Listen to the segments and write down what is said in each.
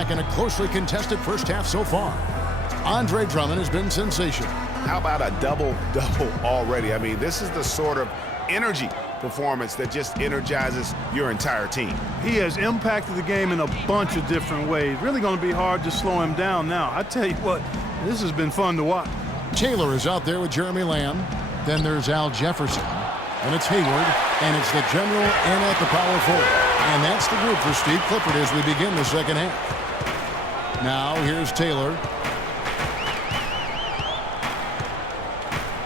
back in a closely contested first half so far. Andre Drummond has been sensational. How about a double-double already? I mean, this is the sort of energy performance that just energizes your entire team. He has impacted the game in a bunch of different ways. Really going to be hard to slow him down now. I tell you what, this has been fun to watch. Taylor is out there with Jeremy Lamb. Then there's Al Jefferson. And it's Hayward. And it's the general in at the power forward. And that's the group for Steve Clifford as we begin the second half. Now here's Taylor.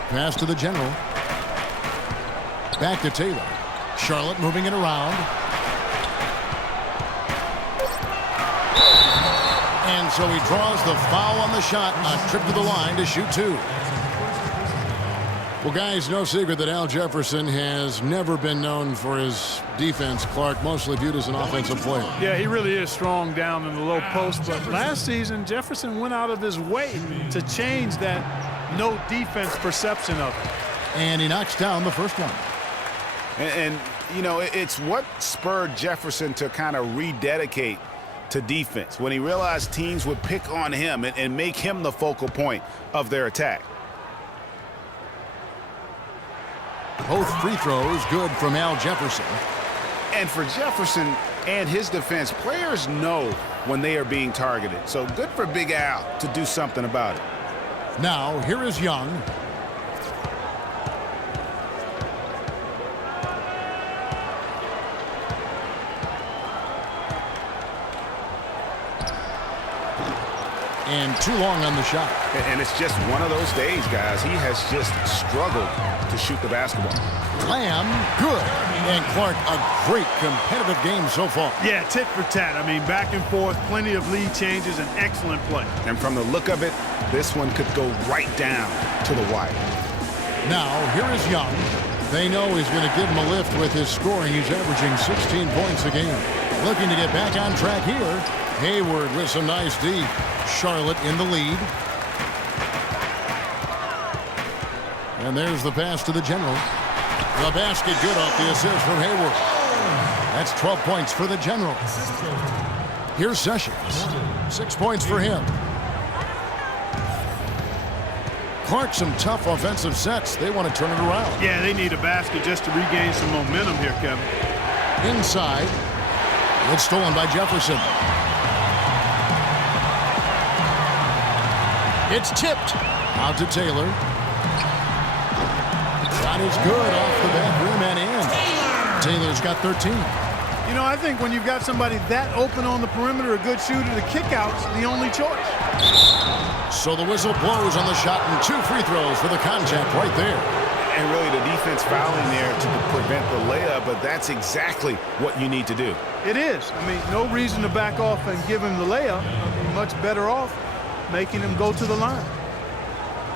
Pass to the general. Back to Taylor. Charlotte moving it around. And so he draws the foul on the shot. A trip to the line to shoot two. Well, guys, no secret that Al Jefferson has never been known for his defense. Clark, mostly viewed as an offensive player. Yeah, he really is strong down in the low post. But last season, Jefferson went out of his way to change that no defense perception of it. And he knocks down the first one. And you know, it's what spurred Jefferson to kind of rededicate to defense when he realized teams would pick on him and make him the focal point of their attack. Both free throws good from Al Jefferson. And for Jefferson and his defense, players know when they are being targeted. So good for Big Al to do something about it. Now, here is Young. And too long on the shot. And it's just one of those days, guys. He has just struggled to shoot the basketball. Lamb, good. And Clark, a great competitive game so far. Yeah, tit for tat. I mean, back and forth, plenty of lead changes, and excellent play. And from the look of it, this one could go right down to the wire. Now, here is Young. They know he's going to give him a lift with his scoring. He's averaging 16 points a game. Looking to get back on track here. Hayward with some nice D. Charlotte in the lead. And there's the pass to the general. The basket good off the assist from Hayward. That's 12 points for the general. Here's Sessions. 6 points for him. Clark, some tough offensive sets. They want to turn it around. Yeah, they need a basket just to regain some momentum here, Kevin. Inside. It's stolen by Jefferson. It's tipped. Out to Taylor. Shot is good off the back rim and in. Taylor's got 13. You know, I think when you've got somebody that open on the perimeter, a good shooter, the kickout's the only choice. So the whistle blows on the shot and 2 free throws for the contact right there. And really the defense fouling there to prevent the layup, but that's exactly what you need to do. It is. I mean, no reason to back off and give him the layup. I'd be much better off making him go to the line.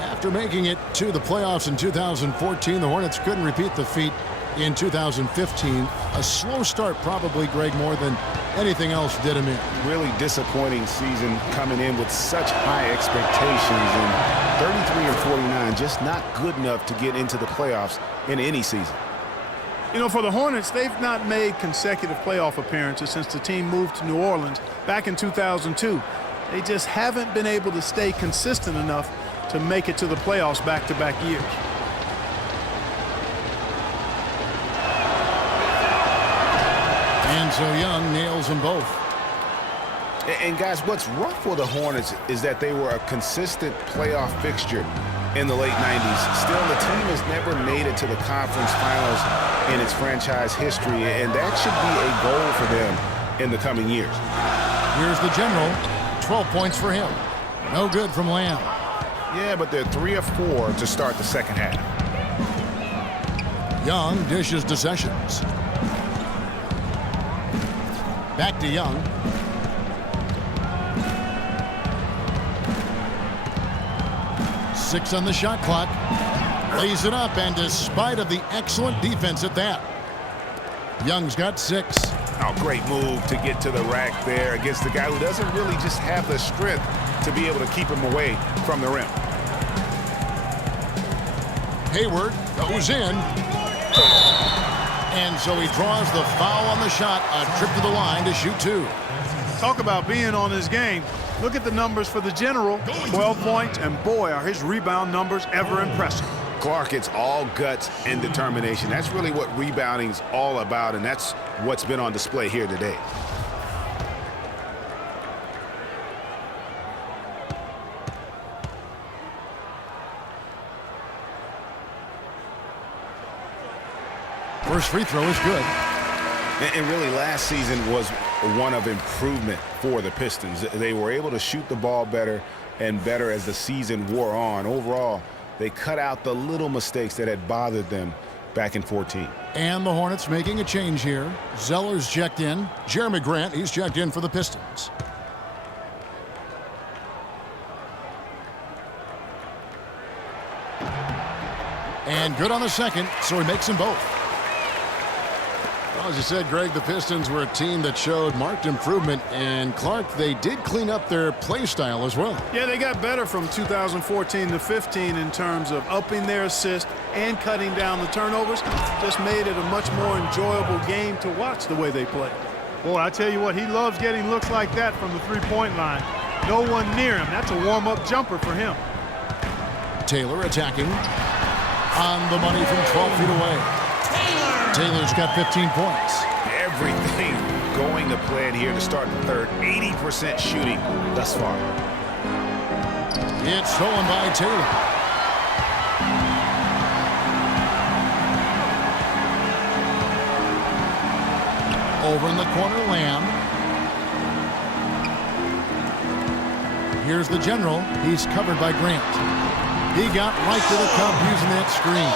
After making it to the playoffs in 2014, the Hornets couldn't repeat the feat in 2015. A slow start probably, Greg, more than anything else did him in. Really disappointing season coming in with such high expectations, and 33 and 49 just not good enough to get into the playoffs in any season. You know, for the Hornets, they've not made consecutive playoff appearances since the team moved to New Orleans back in 2002. They just haven't been able to stay consistent enough to make it to the playoffs back-to-back years. And so Young nails them both. And guys, what's rough for the Hornets is that they were a consistent playoff fixture in the late 90s. Still, the team has never made it to the conference finals in its franchise history, and that should be a goal for them in the coming years. Here's the general. 12 points for him. No good from Lamb. Yeah, but they're 3 of 4 to start the second half. Young dishes to Sessions. Back to Young. Six on the shot clock. Lays it up, and despite of the excellent defense at that, Young's got 6. Oh, great move to get to the rack there against the guy who doesn't really just have the strength to be able to keep him away from the rim. Hayward goes in. And so he draws the foul on the shot. A trip to the line to shoot 2. Talk about being on his game. Look at the numbers for the general. 12 points, and boy, are his rebound numbers ever impressive. Clark, it's all guts and determination. That's really what rebounding's all about, and that's what's been on display here today. First free throw is good. And really, last season was one of improvement for the Pistons. They were able to shoot the ball better and better as the season wore on. Overall, they cut out the little mistakes that had bothered them back in 14. And the Hornets making a change here. Zeller's checked in. Jeremy Grant, he's checked in for the Pistons. And good on the second, so he makes them both. Well, as you said, Greg, the Pistons were a team that showed marked improvement. And, Clark, they did clean up their play style as well. Yeah, they got better from 2014 to 15 in terms of upping their assist and cutting down the turnovers. Just made it a much more enjoyable game to watch the way they play. Boy, I tell you what, he loves getting looks like that from the three-point line. No one near him. That's a warm-up jumper for him. Taylor attacking on the money from 12 feet away. Taylor's got 15 points. Everything going to plan here to start the third. 80% shooting thus far. It's stolen by Taylor. Over in the corner, Lamb. Here's the general. He's covered by Grant. He got right to the cup using that screen.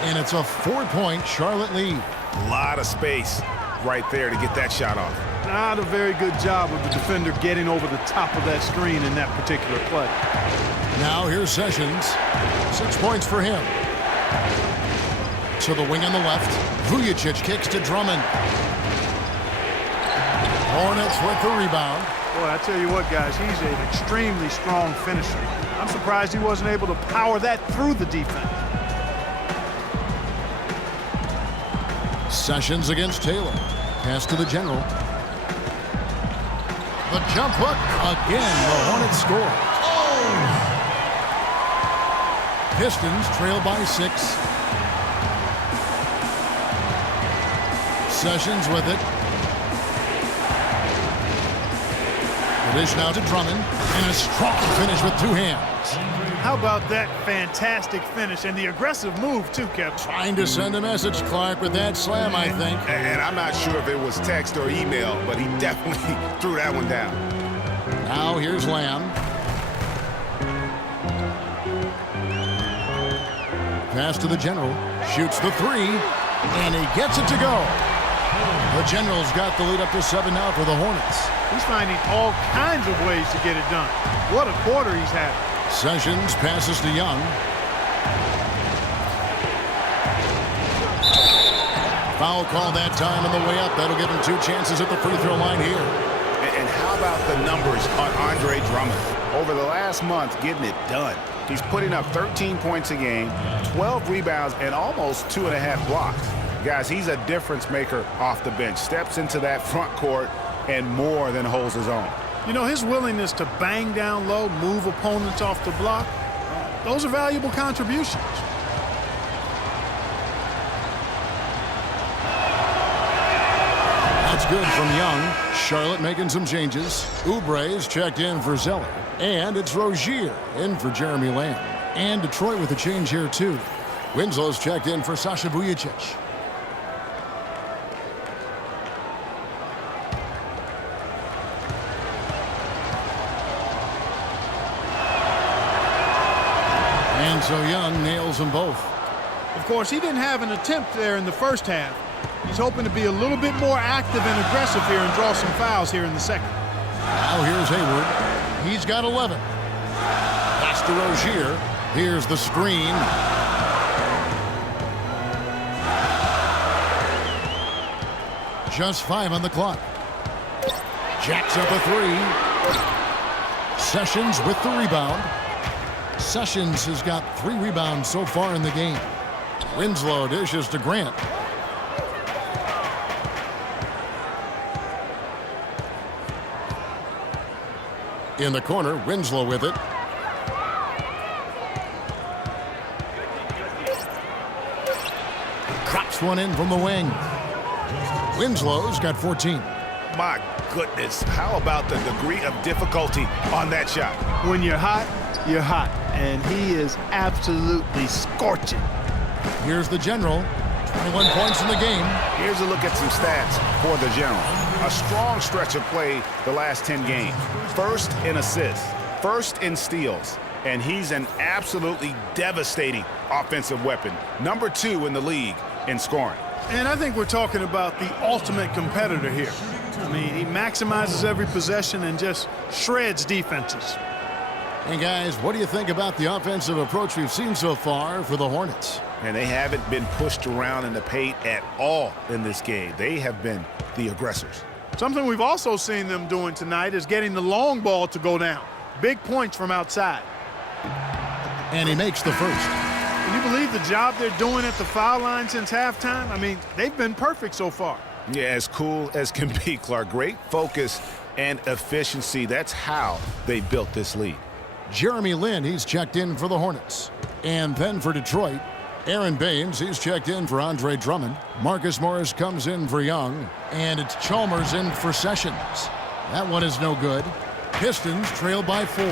And it's a 4-point Charlotte lead. A lot of space right there to get that shot off. Not a very good job of the defender getting over the top of that screen in that particular play. Now here's Sessions. 6 points for him. To the wing on the left. Vujicic kicks to Drummond. Hornets with the rebound. Boy, I tell you what, guys, he's an extremely strong finisher. I'm surprised he wasn't able to power that through the defense. Sessions against Taylor. Pass to the general. The jump hook. Again, the Hornets score. Pistons trail by 6. Sessions with it. The dish now to Drummond. And a strong finish with 2 hands. How about that fantastic finish and the aggressive move, too, Kevin? Trying to send a message, Clark, with that slam, I think. And I'm not sure if it was text or email, but he definitely threw that one down. Now here's Lamb. Pass to the general. Shoots the 3. And he gets it to go. The general's got the lead up to 7 now for the Hornets. He's finding all kinds of ways to get it done. What a quarter he's had. Sessions passes to Young. Foul call that time on the way up. That'll give him 2 chances at the free throw line here. And how about the numbers on Andre Drummond? Over the last month, getting it done. He's putting up 13 points a game, 12 rebounds, and almost 2.5 blocks. Guys, he's a difference maker off the bench. Steps into that front court and more than holds his own. You know, his willingness to bang down low, move opponents off the block, those are valuable contributions. That's good from Young. Charlotte making some changes. Oubre's checked in for Zeller. And it's Rozier in for Jeremy Lamb. And Detroit with a change here, too. Winslow's checked in for Sasha Vujicic. And so Young nails them both. Of course, he didn't have an attempt there in the first half. He's hoping to be a little bit more active and aggressive here and draw some fouls here in the second. Now here's Hayward. He's got 11. Pass to Rozier. Here's the screen. Just 5 on the clock. Jacks up a 3. Sessions with the rebound. Sessions has got 3 rebounds so far in the game. Winslow dishes to Grant. In the corner, Winslow with it. Drops one in from the wing. Winslow's got 14. My goodness, how about the degree of difficulty on that shot? When you're hot, you're hot. And he is absolutely scorching. Here's the General. 21 points in the game. Here's a look at some stats for the General. A strong stretch of play the last 10 games. First in assists, first in steals, and he's an absolutely devastating offensive weapon. Number 2 in the league in scoring. And I think we're talking about the ultimate competitor here. I mean, he maximizes every possession and just shreds defenses. And guys, what do you think about the offensive approach we've seen so far for the Hornets? And they haven't been pushed around in the paint at all in this game. They have been the aggressors. Something we've also seen them doing tonight is getting the long ball to go down. Big points from outside. And he makes the first. Can you believe the job they're doing at the foul line since halftime? I mean, they've been perfect so far. Yeah, as cool as can be, Clark. Great focus and efficiency. That's how they built this lead. Jeremy Lin, he's checked in for the Hornets. And then for Detroit, Aaron Baines, he's checked in for Andre Drummond. Marcus Morris comes in for Young. And it's Chalmers in for Sessions. That one is no good. Pistons trail by 4.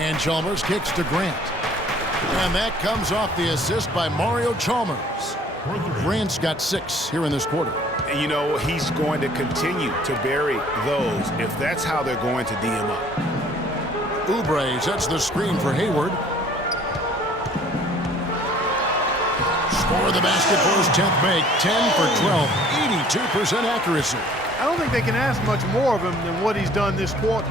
And Chalmers kicks to Grant. And that comes off the assist by Mario Chalmers. Grant's got 6 here in this quarter. And you know, he's going to continue to bury those if that's how they're going to D him up. Oubre sets the screen for Hayward. Score the basket for his 10th make. 10 for 12. 82% accuracy. I don't think they can ask much more of him than what he's done this quarter.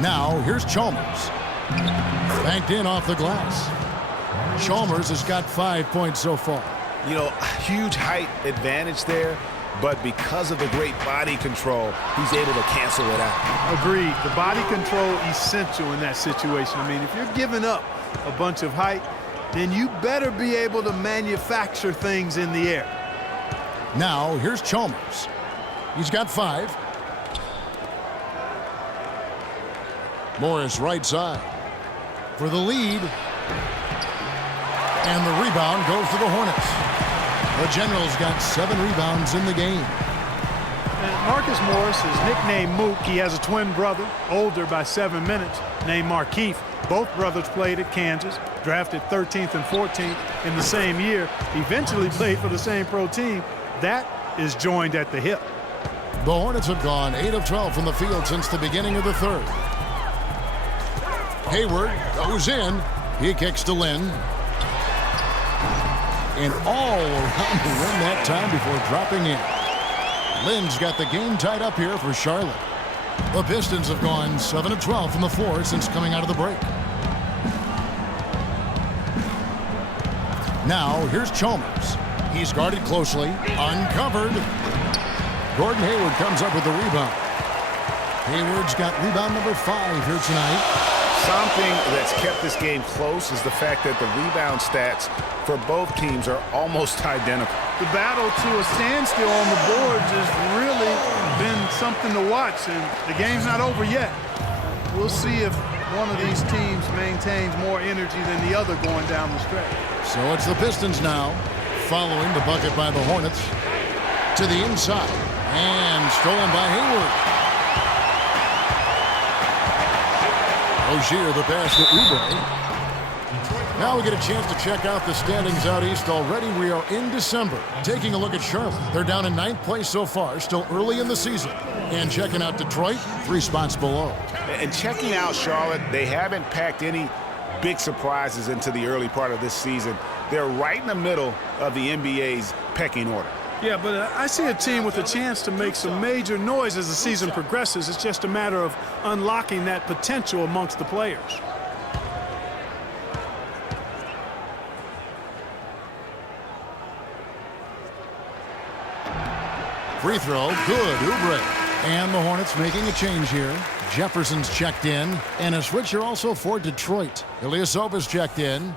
Now, here's Chalmers. Banked in off the glass. Chalmers has got 5 points so far. You know, huge height advantage there, but because of the great body control, he's able to cancel it out. Agreed. The body control essential in that situation. I mean, if you're giving up a bunch of height, then you better be able to manufacture things in the air. Now, here's Chalmers. He's got 5. Morris right side for the lead. And the rebound goes to the Hornets. The General's got 7 rebounds in the game. And Marcus Morris is nicknamed Mook. He has a twin brother, older by 7 minutes, named Markeith. Both brothers played at Kansas, drafted 13th and 14th in the same year, eventually played for the same pro team. That is joined at the hip. The Hornets have gone 8 of 12 from the field since the beginning of the third. Hayward goes in. He kicks to Lin. And all around the rim that time before dropping in. Lin's got the game tied up here for Charlotte. The Pistons have gone 7 of 12 from the floor since coming out of the break. Now, here's Chalmers. He's guarded closely, uncovered. Gordon Hayward comes up with the rebound. Hayward's got rebound number 5 here tonight. Something that's kept this game close is the fact that the rebound stats for both teams are almost identical. The battle to a standstill on the boards has really been something to watch, and the game's not over yet. We'll see if one of these teams maintains more energy than the other going down the stretch. So it's the Pistons now, following the bucket by the Hornets. To the inside, and stolen by Hayward. Rozier the pass to Oubre. Now we get a chance to check out the standings out east already. We are in December. Taking a look at Charlotte. They're down in 9th place so far, still early in the season. And checking out Detroit, 3 spots below. And checking out Charlotte, they haven't packed any big surprises into the early part of this season. They're right in the middle of the NBA's pecking order. Yeah, but I see a team with a chance to make some major noise as the season progresses. It's just a matter of unlocking that potential amongst the players. Free throw, good, Oubre. And the Hornets making a change here. Jefferson's checked in, and a switcher also for Detroit. Ilyasova's checked in.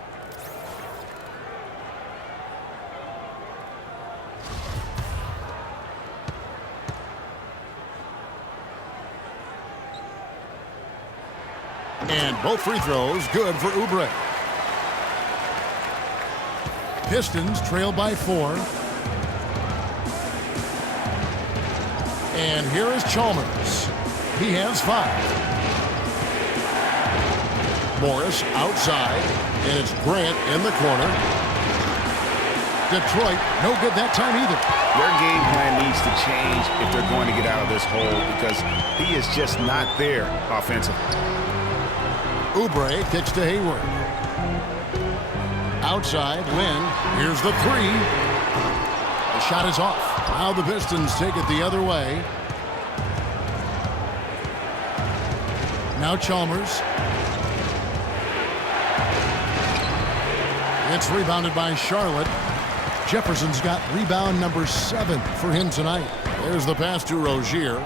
And both free throws good for Oubre. Pistons trail by 4. And here is Chalmers. He has 5. Morris outside, and it's Grant in the corner. Detroit, no good that time either. Their game plan needs to change if they're going to get out of this hole because he is just not there offensively. Oubre kicks to Hayward. Outside, Lynn. Here's the 3. The shot is off. Now the Pistons take it the other way. Now Chalmers. It's rebounded by Charlotte. Jefferson's got rebound number 7 for him tonight. There's the pass to Rozier.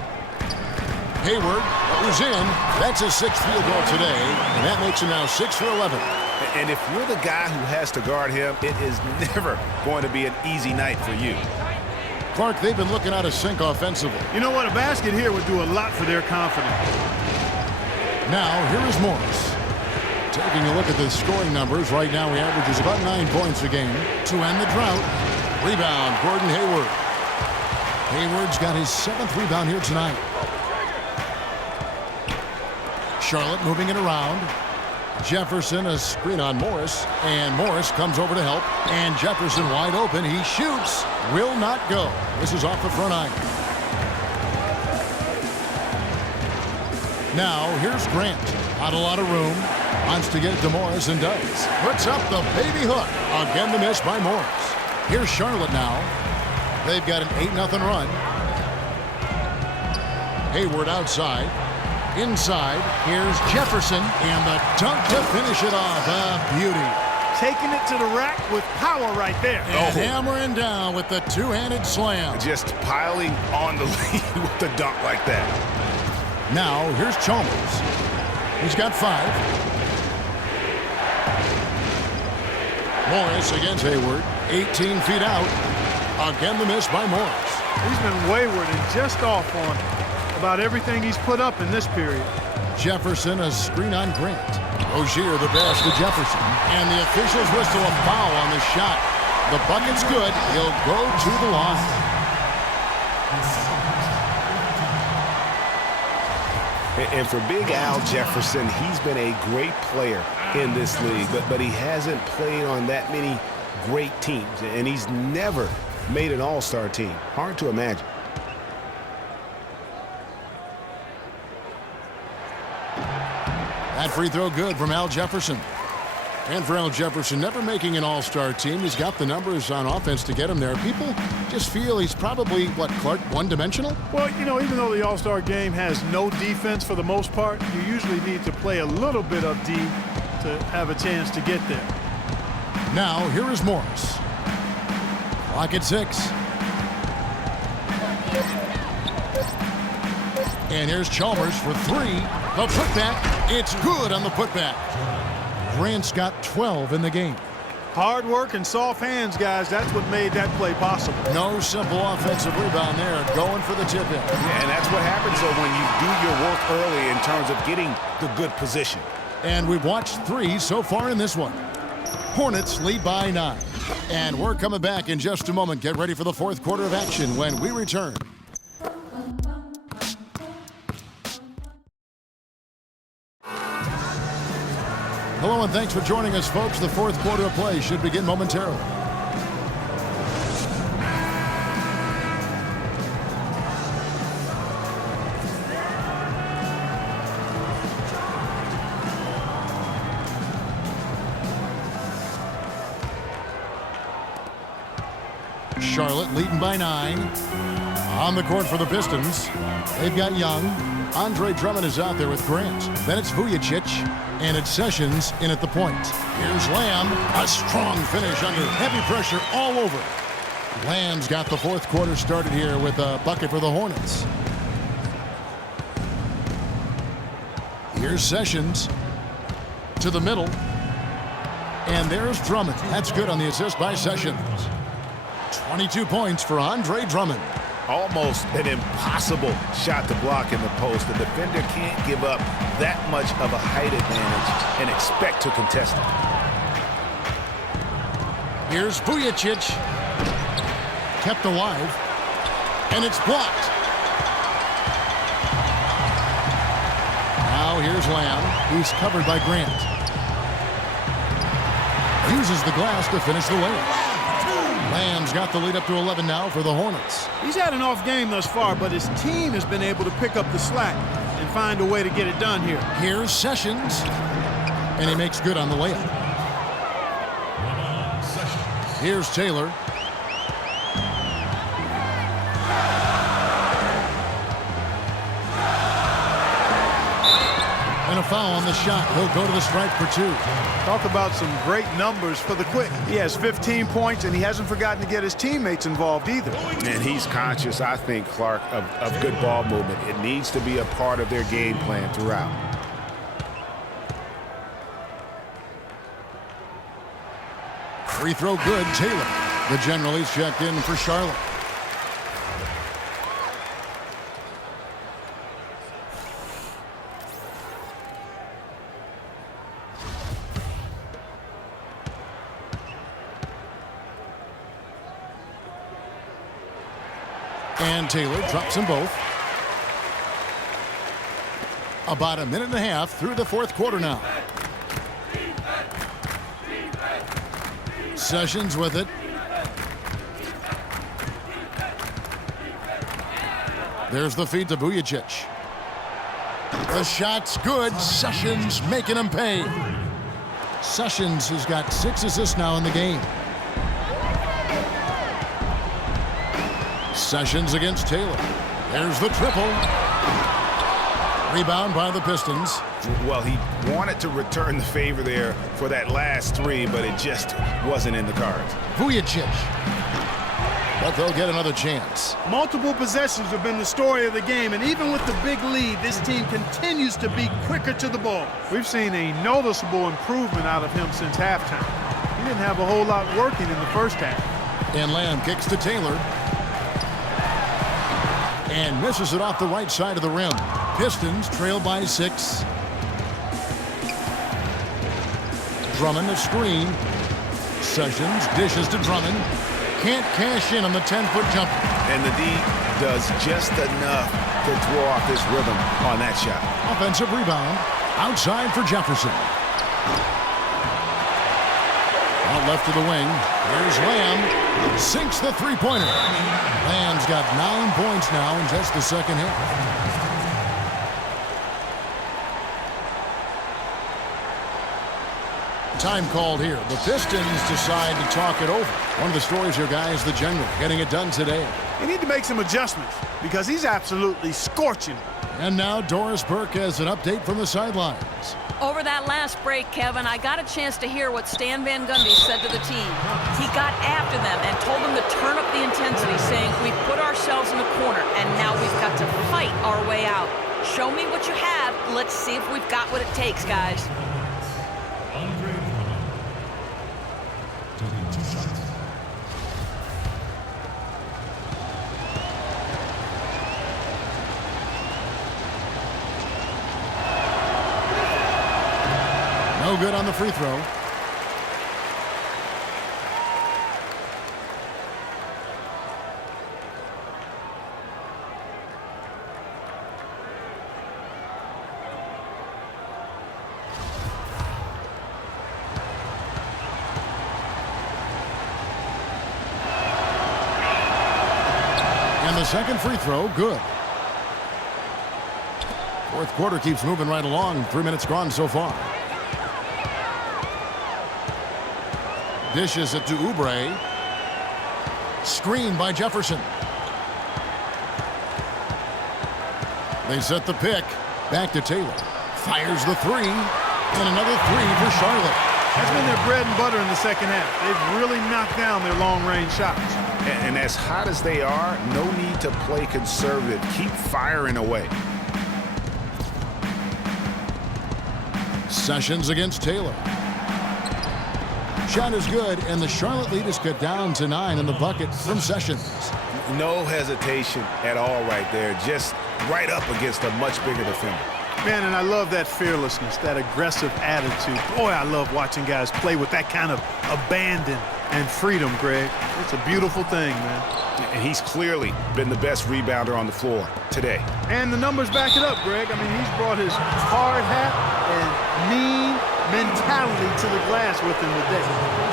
Hayward goes in. That's his 6th field goal today, and that makes him now 6 for 11. And if you're the guy who has to guard him, it is never going to be an easy night for you. Clark, they've been looking out of sync offensively. You know what? A basket here would do a lot for their confidence. Now, here is Morris. Taking a look at the scoring numbers, right now he averages about 9 points a game. To end the drought, rebound, Gordon Hayward. Hayward's got his 7th rebound here tonight. Charlotte moving it around. Jefferson, a screen on Morris, and Morris comes over to help. And Jefferson wide open. He shoots. Will not go. This is off the front iron. Now, here's Grant. Not a lot of room. Wants to get it to Morris and does. Puts up the baby hook. Again, the miss by Morris. Here's Charlotte now. They've got an 8-0 run. Hayward outside. Inside, here's Jefferson, and the dunk to finish it off. A beauty. Taking it to the rack with power right there. And hammering down with the two-handed slam. Just piling on the lead with the dunk like that. Now, here's Chalmers. He's got 5. Morris against Hayward. 18 feet out. Again, the miss by Morris. He's been wayward and just off on about everything he's put up in this period. Jefferson, a screen on Grant. Rozier, the pass to Jefferson. And the officials whistle a foul on the shot. The bucket's good. He'll go to the line. And for Big Al Jefferson, he's been a great player in this league, but he hasn't played on that many great teams, and he's never made an all-star team. Hard to imagine. That free throw good from Al Jefferson. And for Al Jefferson, never making an all-star team, he's got the numbers on offense to get him there. People just feel he's probably, what, Clark, one-dimensional? Well, you know, even though the all-star game has no defense for the most part, you usually need to play a little bit of D to have a chance to get there. Now, here is Morris. Clock at 6. And here's Chalmers for 3. The putback, it's good on the putback. Grant's got 12 in the game. Hard work and soft hands, guys. That's what made that play possible. No simple offensive rebound there. Going for the tip-in. Yeah, and that's what happens, though, when you do your work early in terms of getting the good position. And we've watched 3 so far in this one. Hornets lead by 9. And we're coming back in just a moment. Get ready for the 4th quarter of action when we return. Hello and thanks for joining us, folks. The 4th quarter of play should begin momentarily. Charlotte leading by 9. On the court for the Pistons. They've got Young. Andre Drummond is out there with Grant. Then it's Vujicic. And it's Sessions in at the point. Here's Lamb. A strong finish under heavy pressure all over. Lamb's got the 4th quarter started here with a bucket for the Hornets. Here's Sessions to the middle. And there's Drummond. That's good on the assist by Sessions. 22 points for Andre Drummond. Almost an impossible shot to block in the post. The defender can't give up that much of a height advantage and expect to contest it. Here's Vujacic. Kept alive. And it's blocked. Now here's Lamb. He's covered by Grant. Uses the glass to finish the layup. Lamb's got the lead up to 11 now for the Hornets. He's had an off game thus far, but his team has been able to pick up the slack and find a way to get it done here. Here's Sessions. And he makes good on the layup. Here's Taylor. And a foul on the shot. He'll go to the stripe for 2. Talk about some great numbers for the Quick. He has 15 points, and he hasn't forgotten to get his teammates involved either. And he's conscious, I think, Clark, of good ball movement. It needs to be a part of their game plan throughout. Free throw good. Taylor. The general is checked in for Charlotte. And Taylor drops them both. About a minute and a half through the fourth quarter now. Sessions with it. There's the feed to Vujacic. The shot's good. Sessions making him pay. Sessions has got 6 assists now in the game. Sessions against Taylor. There's the triple. Rebound by the Pistons. Well, he wanted to return the favor there for that last 3, but it just wasn't in the cards. Vujacic. But they'll get another chance. Multiple possessions have been the story of the game, and even with the big lead, this team continues to be quicker to the ball. We've seen a noticeable improvement out of him since halftime. He didn't have a whole lot working in the first half. And Lamb kicks to Taylor. And misses it off the right side of the rim. Pistons trail by 6. Drummond a screen. Sessions dishes to Drummond. Can't cash in on the 10-foot jumper. And the D does just enough to throw off his rhythm on that shot. Offensive rebound. Outside for Jefferson. Out left to the wing. Here's Lamb. Sinks the three-pointer. Lamb's got 9 points now in just the second half. Time called here. The Pistons decide to talk it over. One of the stories here, guys, the general getting it done today. You need to make some adjustments because he's absolutely scorching. And now Doris Burke has an update from the sidelines. Over that last break, Kevin, I got a chance to hear what Stan Van Gundy said to the team. He got after them and told them to turn up the intensity, saying we've put ourselves in a corner and now we've got to fight our way out. Show me what you have. Let's see if we've got what it takes, guys. No good on the free throw. And the second free throw, good. Fourth quarter keeps moving right along. 3 minutes gone so far. Dishes it to Oubre. Screen by Jefferson. They set the pick. Back to Taylor. Fires the 3. And another 3 for Charlotte. That's been their bread and butter in the second half. They've really knocked down their long-range shots. And as hot as they are, no need to play conservative. Keep firing away. Sessions against Taylor. Shot is good, and the Charlotte lead is cut down to 9 in the bucket from Sessions. No hesitation at all right there. Just right up against a much bigger defender. Man, and I love that fearlessness, that aggressive attitude. Boy, I love watching guys play with that kind of abandon and freedom, Greg. It's a beautiful thing, man. And he's clearly been the best rebounder on the floor today. And the numbers back it up, Greg. I mean, he's brought his hard hat and mean mentality to the glass with him today.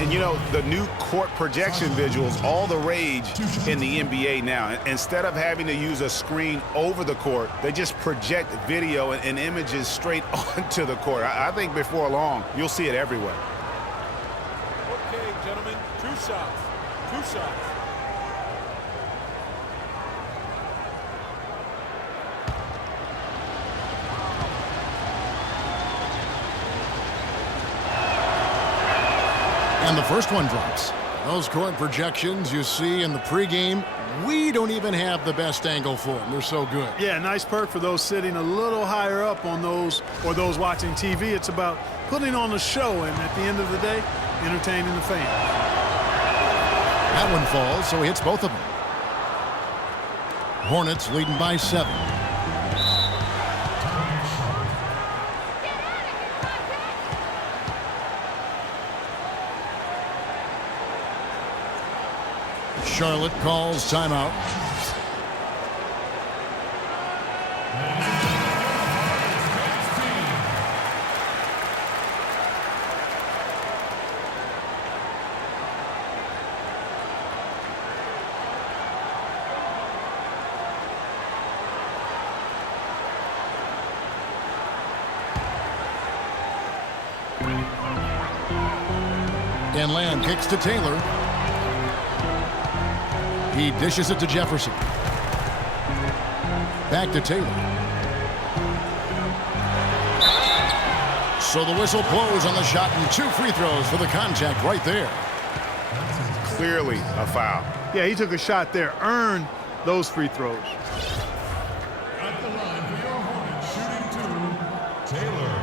And, you know, the new court projection visuals, all the rage in the NBA now. Instead of having to use a screen over the court, they just project video and images straight onto the court. I think before long, you'll see it everywhere. Okay, gentlemen, 2 shots. 2 shots. And the first one drops. Those court projections you see in the pregame, we don't even have the best angle for them. They're so good. Yeah, nice perk for those sitting a little higher up on those or those watching TV. It's about putting on a show and at the end of the day, entertaining the fans. That one falls, so he hits both of them. Hornets leading by 7. Charlotte calls timeout. And Lamb kicks to Taylor. He dishes it to Jefferson. Back to Taylor. So the whistle blows on the shot and 2 free throws for the contact right there. Clearly a foul. Yeah, he took a shot there, earned those free throws. At the line for your Hornets, shooting 2, Taylor.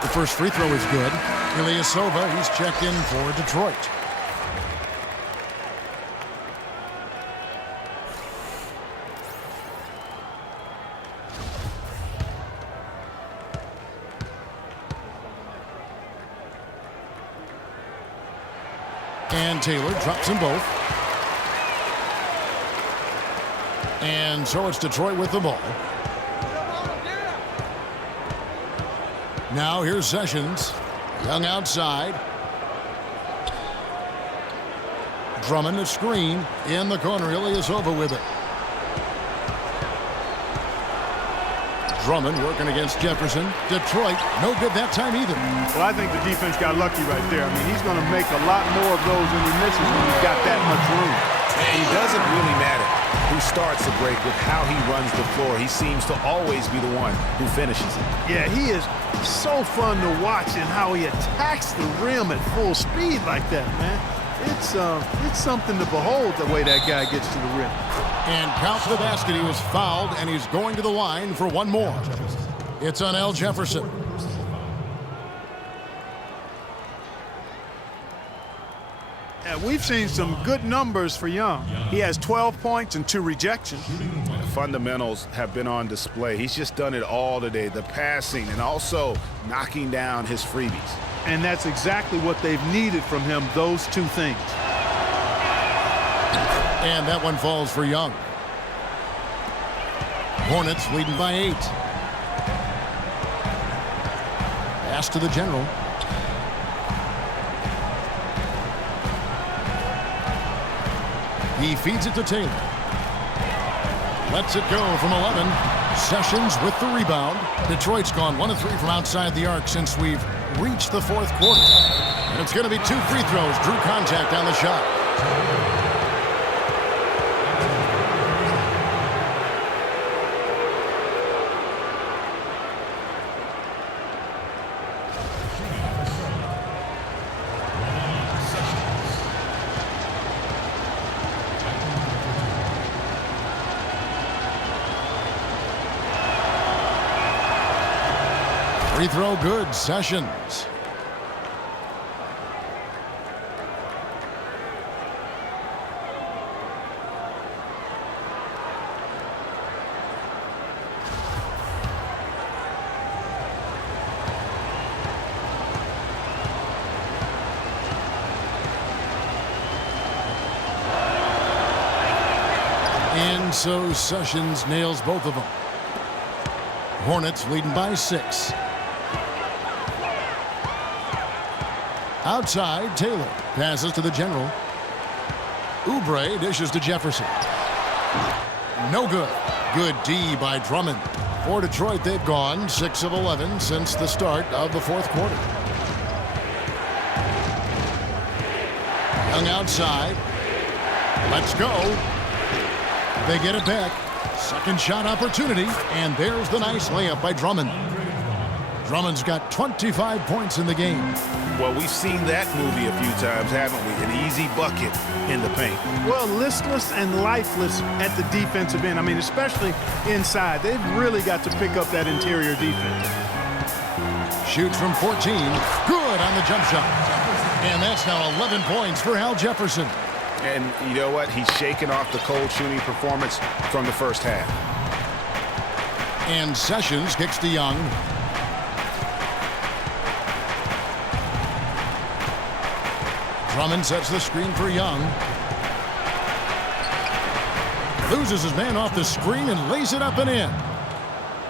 The first free throw is good. Ilyasova, he's checked in for Detroit. And Taylor drops them both. And so it's Detroit with the ball. Now here's Sessions. Young outside. Drummond the screen. In the corner, Ilyasova with it. Drummond working against Jefferson. Detroit, no good that time either. Well, I think the defense got lucky right there. I mean, he's going to make a lot more of those when he misses when he's got that much room. And it doesn't really matter who starts the break with how he runs the floor. He seems to always be the one who finishes it. Yeah, he is so fun to watch in how he attacks the rim at full speed like that, man. It's something to behold the way that guy gets to the rim. And count the basket. He was fouled, and he's going to the line for one more. It's on Al Jefferson. Yeah, we've seen some good numbers for Young. He has 12 points and 2 rejections. The fundamentals have been on display. He's just done it all today. The passing and also knocking down his freebies. And that's exactly what they've needed from him, those 2 things. And that one falls for Young. Hornets leading by 8. Pass to the general. He feeds it to Taylor. Lets it go from 11. Sessions with the rebound. Detroit's gone 1 of 3 from outside the arc since we've reached the 4th quarter. And it's going to be 2 free throws. Drew contact on the shot. Free throw good, Sessions. And so Sessions nails both of them. Hornets leading by 6. Outside, Taylor passes to the general. Oubre dishes to Jefferson. No good. Good D by Drummond. For Detroit, they've gone 6 of 11 since the start of the fourth quarter. Young outside. Let's go. They get it back. Second shot opportunity, and there's the nice layup by Drummond. Drummond's got 25 points in the game. Well, we've seen that movie a few times, haven't we? An easy bucket in the paint. Well, listless and lifeless at the defensive end. I mean, especially inside. They've really got to pick up that interior defense. Shoots from 14. Good on the jump shot. And that's now 11 points for Al Jefferson. And you know what? He's shaking off the cold shooting performance from the first half. And Sessions kicks to Young. Drummond sets the screen for Young. Loses his man off the screen and lays it up and in.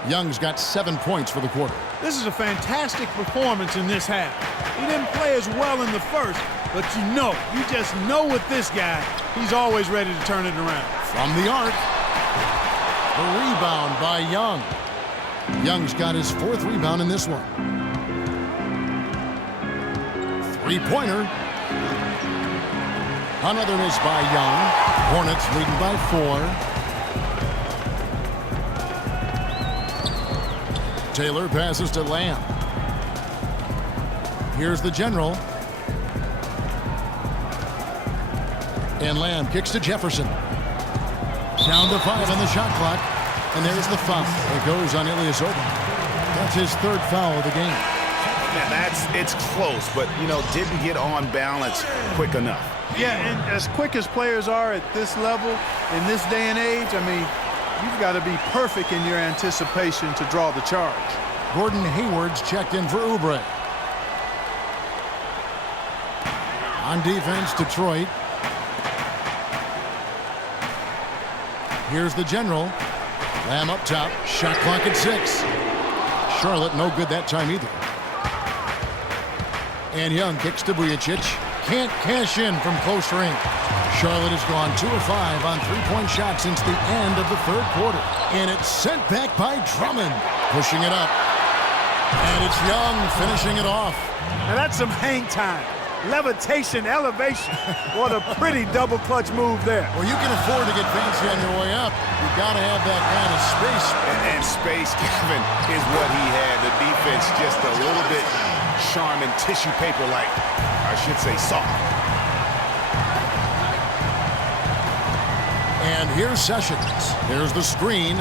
Young's got 7 points for the quarter. This is a fantastic performance in this half. He didn't play as well in the first, but you just know with this guy, he's always ready to turn it around. From the arc. The rebound by Young. Young's got his 4th rebound in this one. Three-pointer. Another miss by Young. Hornets leading by 4. Taylor passes to Lamb. Here's the general. And Lamb kicks to Jefferson. Down to 5 on the shot clock. And there's the foul. It goes on Ilyasova. That's his 3rd foul of the game. Man, it's close, but, didn't get on balance quick enough. Yeah, and as quick as players are at this level, in this day and age, I mean, you've got to be perfect in your anticipation to draw the charge. Gordon Hayward's checked in for Oubre. On defense, Detroit. Here's the general. Lamb up top. Shot clock at 6. Charlotte no good that time either. And Young kicks to Vujicic. Can't cash in from close range. Charlotte has gone 2 of 5 on three-point shots since the end of the 3rd quarter. And it's sent back by Drummond. Pushing it up. And it's Young finishing it off. Now that's some hang time. Levitation, elevation. What a pretty double clutch move there. Well, you can afford to get fancy on your way up. You've got to have that kind of space. And space, Kevin, is what he had. The defense just a little bit Charmin tissue paper-like. I should say soft. And here's Sessions. There's the screen.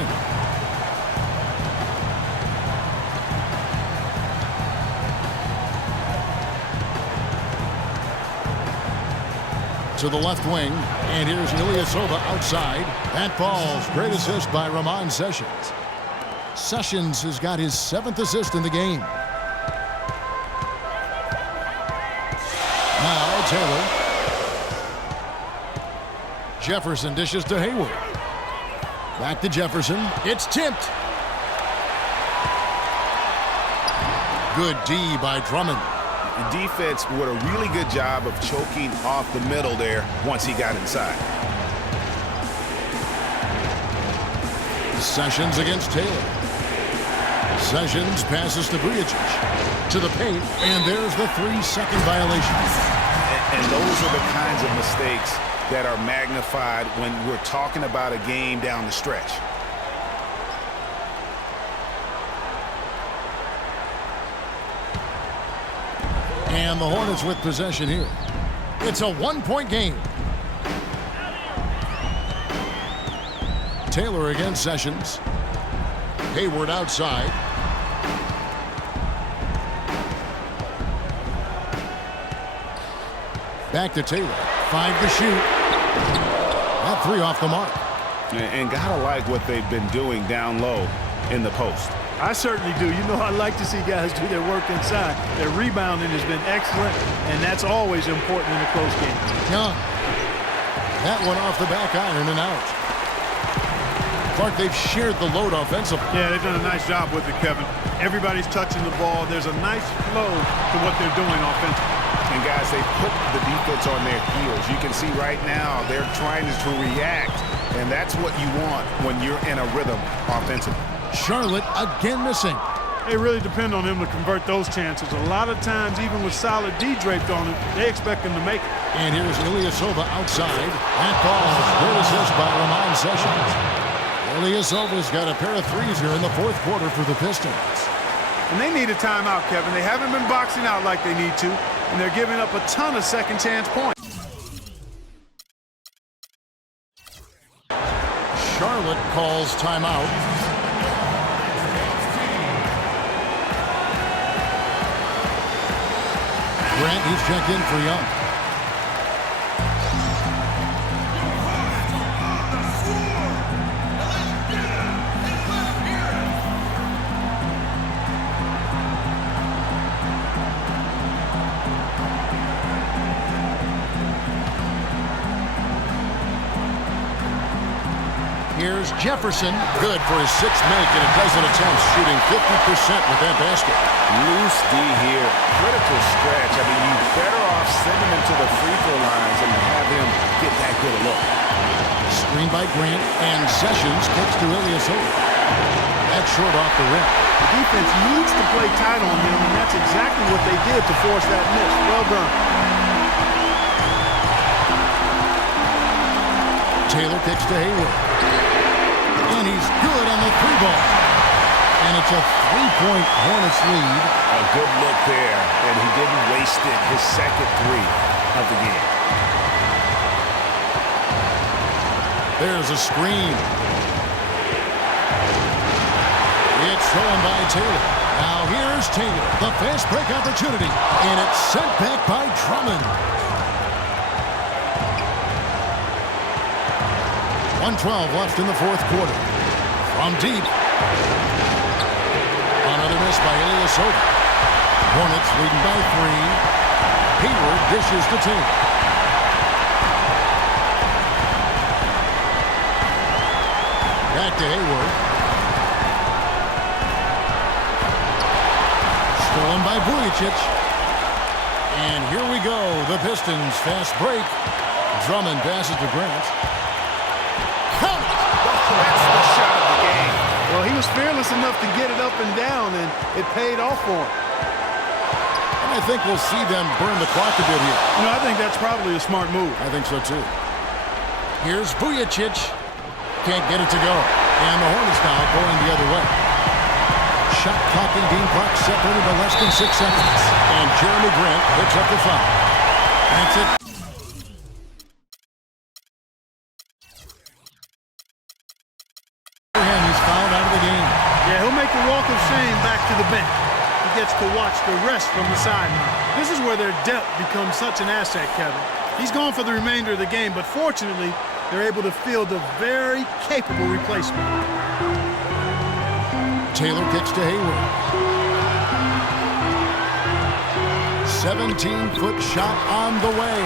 To the left wing, and here's Ilyasova outside. That falls. Great assist by Ramon Sessions. Sessions has got his 7th assist in the game. Now Taylor. Jefferson dishes to Hayward. Back to Jefferson. It's tipped. Good D by Drummond. The defense did a really good job of choking off the middle there once he got inside. Sessions against Taylor. Sessions passes to Vujicic. To the paint, and there's the 3-second violation. And those are the kinds of mistakes that are magnified when we're talking about a game down the stretch. And the Hornets with possession here. It's a 1-point game. Taylor against Sessions. Hayward outside. Back to Taylor. 5 to shoot. That 3 off the mark. And gotta like what they've been doing down low in the post. I certainly do. You know, I like to see guys do their work inside. Their rebounding has been excellent, and that's always important in a close game. Young. That one off the back iron and out. Clark, they've shared the load offensively. Yeah, they've done a nice job with it, Kevin. Everybody's touching the ball. There's a nice flow to what they're doing offensively. And, guys, they put the defense on their heels. You can see right now they're trying to react, and that's what you want when you're in a rhythm offensively. Charlotte again missing. They really depend on him to convert those chances. A lot of times, even with solid D draped on him, they expect him to make it. And here's Ilyasova outside. That ball is good assist by Ramon Sessions. Ilyasova's got a pair of threes here in the fourth quarter for the Pistons. And they need a timeout, Kevin. They haven't been boxing out like they need to, and they're giving up a ton of second chance points. Charlotte calls timeout. Grant, he's checked in for Young. Here's Jefferson. Good for his 6th make in a dozen attempts, shooting 50% with that basket. Loose D here. Critical stretch. I mean, you better off sending him to the free throw lines and have him get that good a look. Screen by Grant, and Sessions kicks to Ilyasova. That's short off the rim. The defense needs to play tight on him, and that's exactly what they did to force that miss. Well done. Taylor kicks to Hayward. And he's good on the 3-ball. And it's a 3-point Hornets lead. A good look there, and he didn't waste it. His second 3 of the game. There's a screen. It's thrown by Taylor. Now here's Taylor. The fast break opportunity. And it's sent back by Drummond. 1:12 left in the fourth quarter. From deep. Another miss by Ilyasova. Hornets leading by 3. Hayward dishes to Taylor. Back to Hayward. Stolen by Vujicic. And here we go. The Pistons fast break. Drummond passes to Grant. That's the shot of the game. Well, he was fearless enough to get it up and down, and it paid off for him. And I think we'll see them burn the clock a bit here. You know, I think that's probably a smart move. I think so, too. Here's Vujicic. Can't get it to go. And the Hornets now going the other way. Shot clock and game clock separated by less than 6 seconds. And Jeremy Grant picks up the foul. That's it. He's fouled out of the game. Yeah, he'll make the walk of shame back to the bench. He gets to watch the rest from the sideline. This is where their depth becomes such an asset, Kevin. He's gone for the remainder of the game, but fortunately, they're able to field a very capable replacement. Taylor kicks to Hayward. 17-foot shot on the way.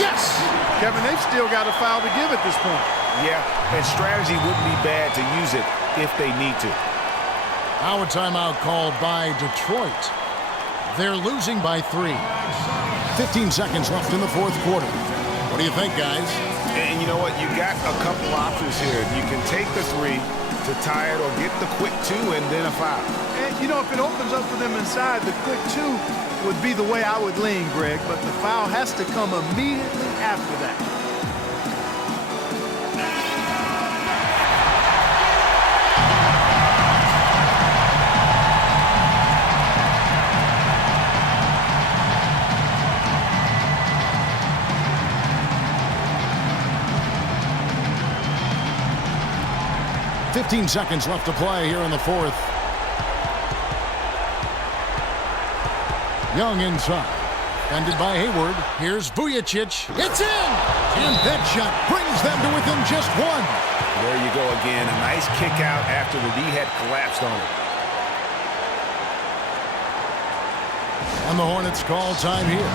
Yes! Kevin, they've still got a foul to give at this point. Yeah, and strategy wouldn't be bad to use it if they need to. Now a timeout called by Detroit. They're losing by 3. 15 seconds left in the fourth quarter. What do you think, guys? And you know what? You got a couple options here. You can take the 3 to tie it or get the quick 2 and then a foul. And, you know, if it opens up for them inside, the quick 2 would be the way I would lean, Greg, but the foul has to come immediately after that. Fifteen seconds left to play here in the fourth. Young inside. Defended by Hayward. Here's Vujicic. It's in! And that shot brings them to within just one. There you go again. A nice kick out after the D had collapsed on it. And the Hornets call time here.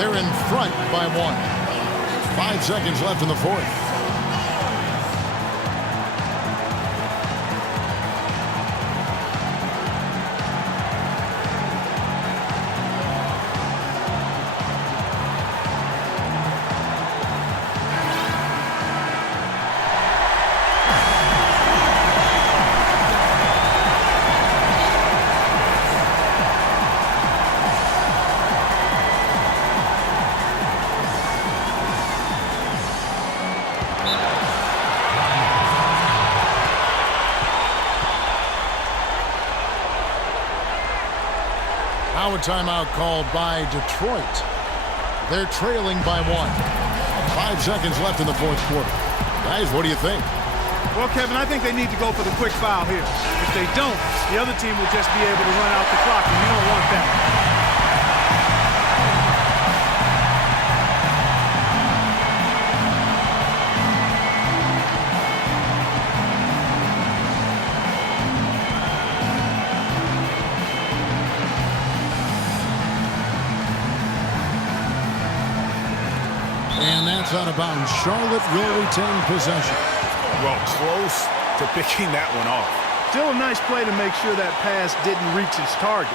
They're in front by 1. 5 seconds left in the fourth. Power timeout called by Detroit. They're trailing by 1. 5 seconds left in the fourth quarter. Guys, what do you think? Well, Kevin, I think they need to go for the quick foul here. If they don't, the other team will just be able to run out the clock, and you don't want that. And that's out of bounds. Charlotte will retain possession. Well, close to picking that one off. Still a nice play to make sure that pass didn't reach its target.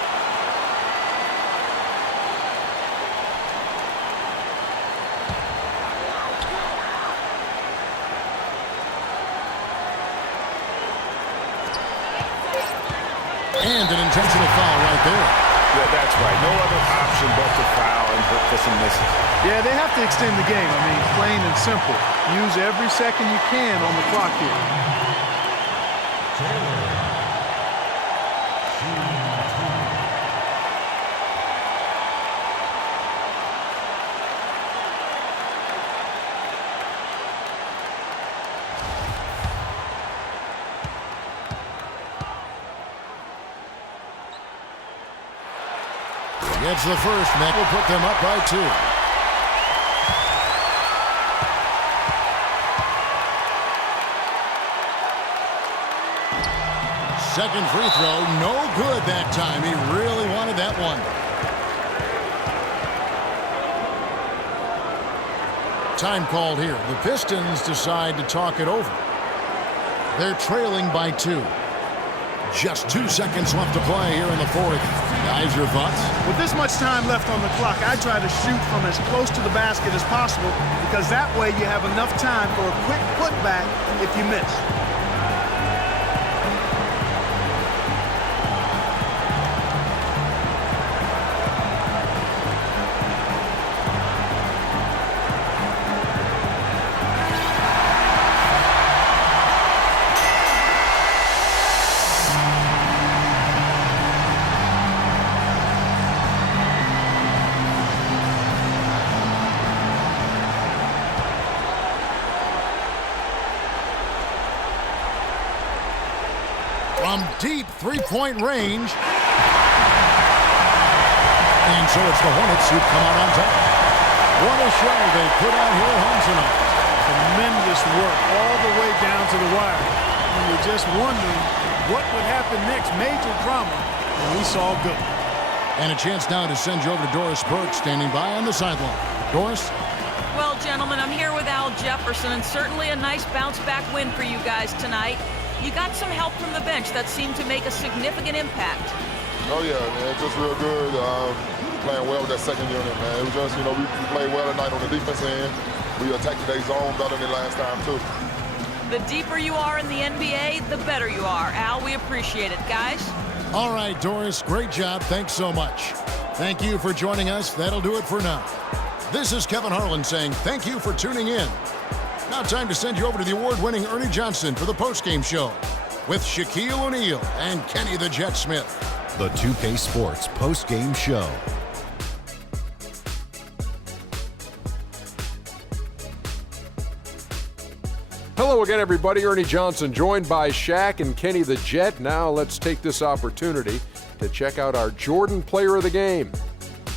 And an intentional foul right there. Yeah, that's right. No other option but to foul and hope for some misses. Yeah, they have to extend the game. I mean, plain and simple. Use every second you can on the clock here. Gets the first, and that will put them up by 2. Second free throw, no good that time. He really wanted that one. Time called here. The Pistons decide to talk it over. They're trailing by 2. Just 2 seconds left to play here in the fourth. Guys, your thoughts? With this much time left on the clock, I try to shoot from as close to the basket as possible because that way you have enough time for a quick putback if you miss. From deep three-point range. And so it's the Hornets who come out on top. What a show they put out here at home tonight. Tremendous work all the way down to the wire. We were just wondering what would happen next. Major drama, and we saw good. And a chance now to send you over to Doris Burke standing by on the sideline. Doris? Well, gentlemen, I'm here with Al Jefferson, and certainly a nice bounce-back win for you guys tonight. You got some help from the bench that seemed to make a significant impact. Oh, yeah, man, just real good. Playing well with that second unit, man. It was just, we played well tonight on the defense end. We attacked their zone better than last time, too. The deeper you are in the NBA, the better you are. Al, we appreciate it, guys. All right, Doris, great job. Thanks so much. Thank you for joining us. That'll do it for now. This is Kevin Harlan saying thank you for tuning in. Now time to send you over to the award-winning Ernie Johnson for the postgame show with Shaquille O'Neal and Kenny the Jet Smith. The 2K Sports postgame show. Hello again, everybody. Ernie Johnson joined by Shaq and Kenny the Jet. Now let's take this opportunity to check out our Jordan Player of the Game.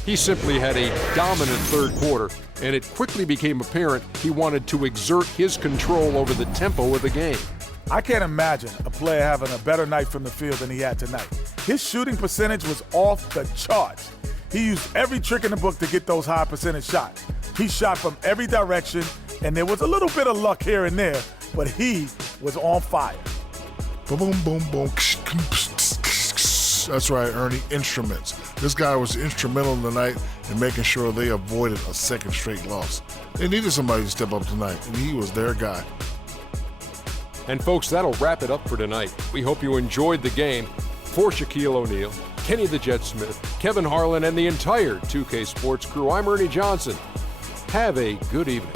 He simply had a dominant third quarter, and it quickly became apparent he wanted to exert his control over the tempo of the game. I can't imagine a player having a better night from the field than he had tonight. His shooting percentage was off the charts. He used every trick in the book to get those high percentage shots. He shot from every direction, and there was a little bit of luck here and there, but he was on fire. Boom, boom, boom, boom. That's right, Ernie, instruments. This guy was instrumental tonight in making sure they avoided a second straight loss. They needed somebody to step up tonight, and he was their guy. And folks, that'll wrap it up for tonight. We hope you enjoyed the game. For Shaquille O'Neal, Kenny the Jet Smith, Kevin Harlan, and the entire 2K Sports crew, I'm Ernie Johnson. Have a good evening.